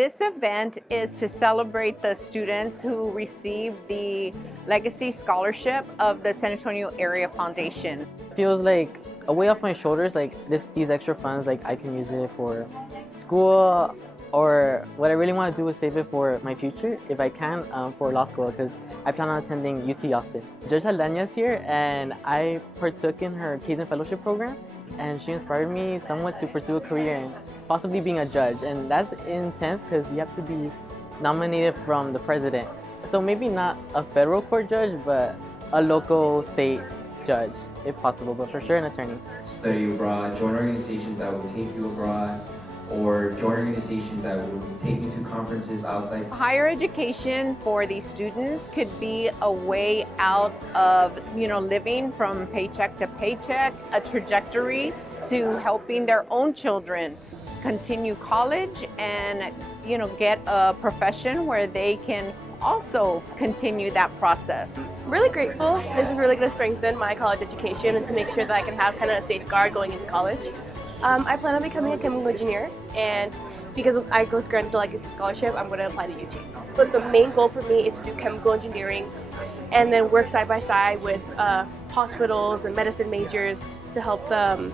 this event is to celebrate the students who received the Legacy Scholarship of the San Antonio Area Foundation. Feels like a weight off my shoulders, like these extra funds, like I can use it for school, or what I really want to do is save it for my future, if I can, for law school, because I plan on attending UT Austin. Judge Aldana is here, and I partook in her Kaizen Fellowship program, and she inspired me somewhat to pursue a career in possibly being a judge, and that's intense because you have to be nominated from the president. So maybe not a federal court judge, but a local state judge, if possible, but for sure an attorney. Study abroad, join organizations that will take you abroad, or join organizations that will take you to conferences outside. Higher education for these students could be a way out of, living from paycheck to paycheck, a trajectory to helping their own children continue college and, get a profession where they can also continue that process. I'm really grateful. This is really going to strengthen my college education and to make sure that I can have kind of a safeguard going into college. I plan on becoming a chemical engineer, and because I was granted the Legacy Scholarship, I'm going to apply to UT. But the main goal for me is to do chemical engineering and then work side by side with hospitals and medicine majors to help them.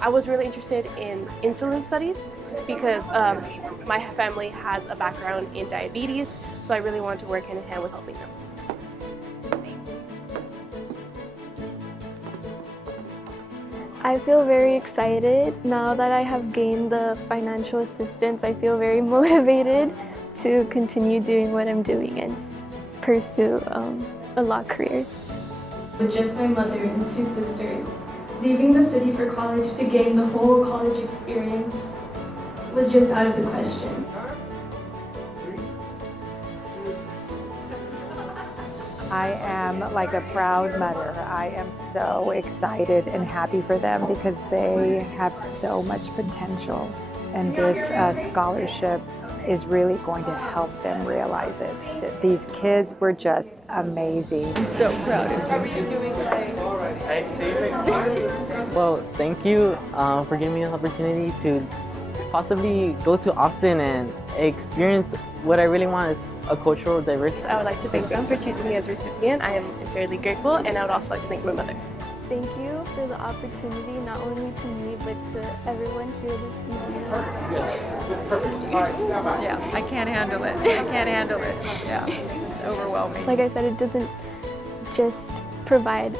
I was really interested in insulin studies because my family has a background in diabetes, so I really wanted to work hand in hand with helping them. I feel very excited. Now that I have gained the financial assistance, I feel very motivated to continue doing what I'm doing and pursue a law career. With just my mother and two sisters, leaving the city for college to gain the whole college experience was just out of the question. I am like a proud mother. I am so excited and happy for them because they have so much potential, and this scholarship is really going to help them realize it. These kids were just amazing. I'm so proud of you. How are you doing today? Well, thank you for giving me this opportunity to possibly go to Austin and experience what I really want is a cultural diversity. I would like to thank them for choosing me as a recipient. I am eternally grateful, and I would also like to thank my mother. Thank you for the opportunity, not only to me, but to everyone here this evening. Yeah, I can't handle it. I can't handle it. Yeah, it's overwhelming. Like I said, it doesn't just provide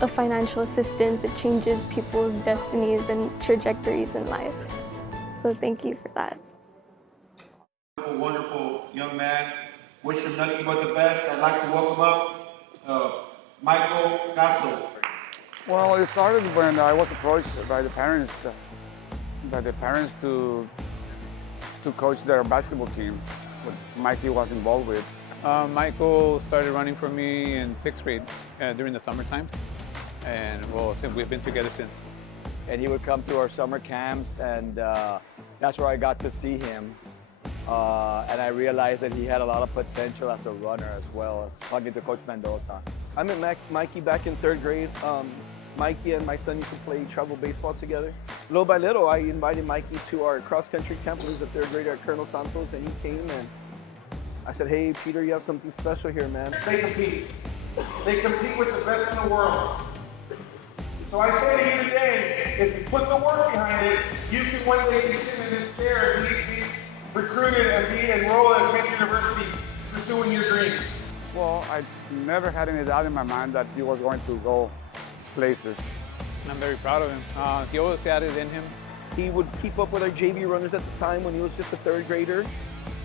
a financial assistance, it changes people's destinies and trajectories in life. So thank you for that. Wonderful young man. Wish him nothing but the best. I'd like to welcome up Michael Gasso. Well, it started when I was approached by the parents to coach their basketball team, what Mikey was involved with. Michael started running for me in 6th grade during the summer times, and we've been together since. And he would come to our summer camps, and that's where I got to see him. And I realized that he had a lot of potential as a runner as well, as talking to Coach Mendoza. I met Mikey back in 3rd grade. Mikey and my son used to play travel baseball together. Little by little, I invited Mikey to our cross-country camp when he was a 3rd grader at Colonel Santos, and he came, and I said, hey, Peter, you have something special here, man. They compete. They compete with the best in the world. So I say to you today, if you put the work behind it, you can one day be sitting in this chair and be recruited and be enrolled at Penn University pursuing your dreams. Well, I never had any doubt in my mind that he was going to go places. I'm very proud of him. He always had it in him. He would keep up with our JV runners at the time when he was just a 3rd grader.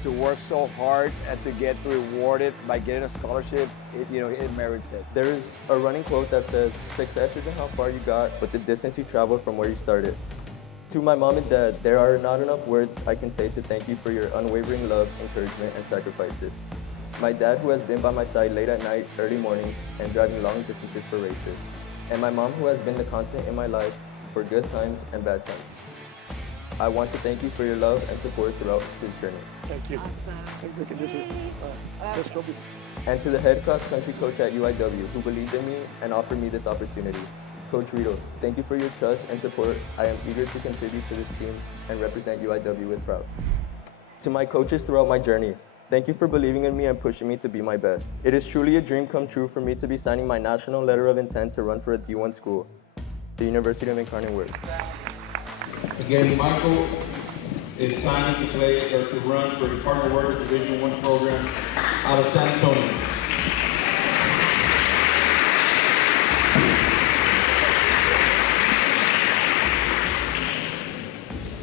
To work so hard and to get rewarded by getting a scholarship, it merits it. There's a running quote that says, success isn't how far you got, but the distance you traveled from where you started. To my mom and dad, there are not enough words I can say to thank you for your unwavering love, encouragement, and sacrifices. My dad, who has been by my side late at night, early mornings, and driving long distances for races. And my mom, who has been the constant in my life for good times and bad times. I want to thank you for your love and support throughout this journey. Thank you. Awesome. And to the head cross-country coach at UIW, who believed in me and offered me this opportunity. Coach Rito, thank you for your trust and support. I am eager to contribute to this team and represent UIW with pride. To my coaches throughout my journey, thank you for believing in me and pushing me to be my best. It is truly a dream come true for me to be signing my national letter of intent to run for a D1 school, the University of Incarnate Word. Again, Michael is signing to play or to run for the Incarnate Word Division I program out of San Antonio.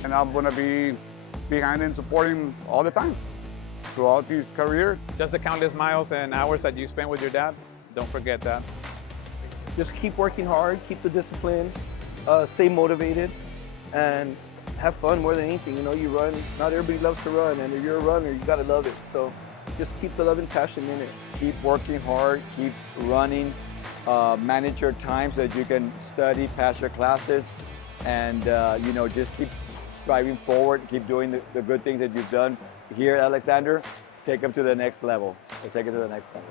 And I'm gonna be behind and supporting all the time throughout his career. Just the countless miles and hours that you spent with your dad, don't forget that. Just keep working hard, keep the discipline, stay motivated, and have fun more than anything. You know, you run, not everybody loves to run, and if you're a runner, you gotta love it. So just keep the love and passion in it. Keep working hard, keep running, manage your time so that you can study, pass your classes, and you know, just keep striving forward, keep doing the good things that you've done here at Alexander, take them to the next level, or take it to the next level.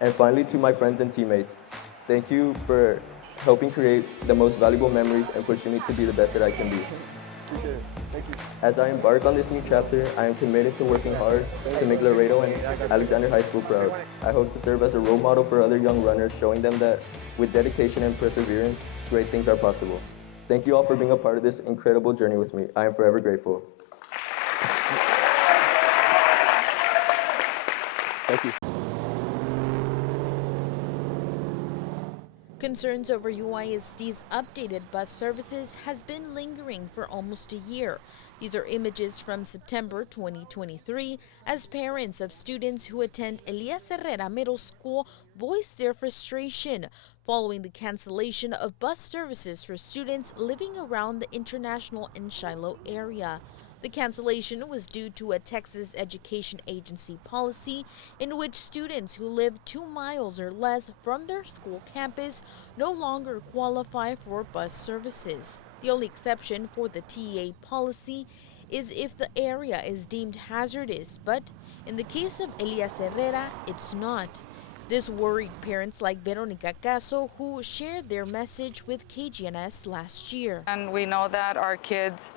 And finally, to my friends and teammates, thank you for helping create the most valuable memories and pushing me to be the best that I can be. Appreciate it. Thank you. As I embark on this new chapter, I am committed to working hard to make Laredo and Alexander High School proud. I hope to serve as a role model for other young runners, showing them that with dedication and perseverance, great things are possible. Thank you all for being a part of this incredible journey with me. I am forever grateful. Thank you. Concerns over UISD's updated bus services has been lingering for almost a year. These are images from September 2023 as parents of students who attend Elias Herrera Middle School voiced their frustration following the cancellation of bus services for students living around the International and Shiloh area. The cancellation was due to a Texas Education Agency policy in which students who live 2 miles or less from their school campus no longer qualify for bus services. The only exception for the TEA policy is if the area is deemed hazardous, but in the case of Elias Herrera, it's not. This worried parents like Veronica Caso, who shared their message with KGNS last year. And we know that our kids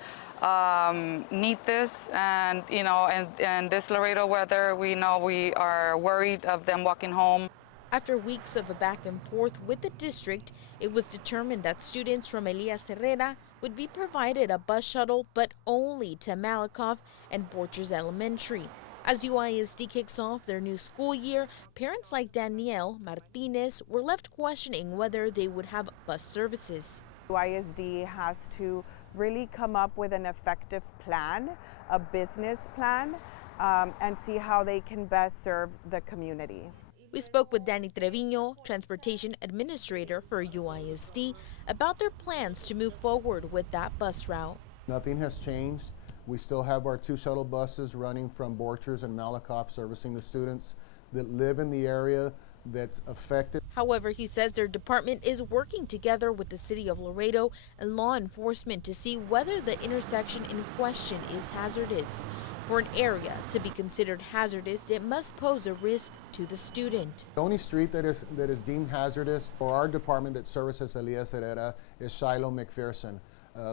need this, and you know, and this Laredo weather, we know we are worried of them walking home. After weeks of a back and forth with the district, it was determined that students from Elias Herrera would be provided a bus shuttle, but only to Malakoff and Borchers Elementary. As UISD kicks off their new school year, parents like Danielle Martinez were left questioning whether they would have bus services. UISD has to really come up with an effective plan, a business plan, and see how they can best serve the community. We spoke with Danny Trevino, Transportation Administrator for UISD, about their plans to move forward with that bus route. Nothing has changed. We still have our 2 shuttle buses running from Borchers and Malakoff, servicing the students that live in the area that's affected. However, he says their department is working together with the city of Laredo and law enforcement to see whether the intersection in question is hazardous. For an area to be considered hazardous, it must pose a risk to the student. The only street that is deemed hazardous for our department that services Elias Herrera is Shiloh McPherson.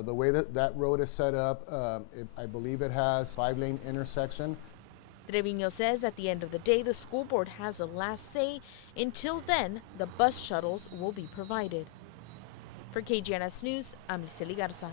The way that road is set up, I believe it has 5-lane intersection. Trevino says at the end of the day, the school board has the last say. Until then, the bus shuttles will be provided. For KGNS News, I'm Lisely Garza.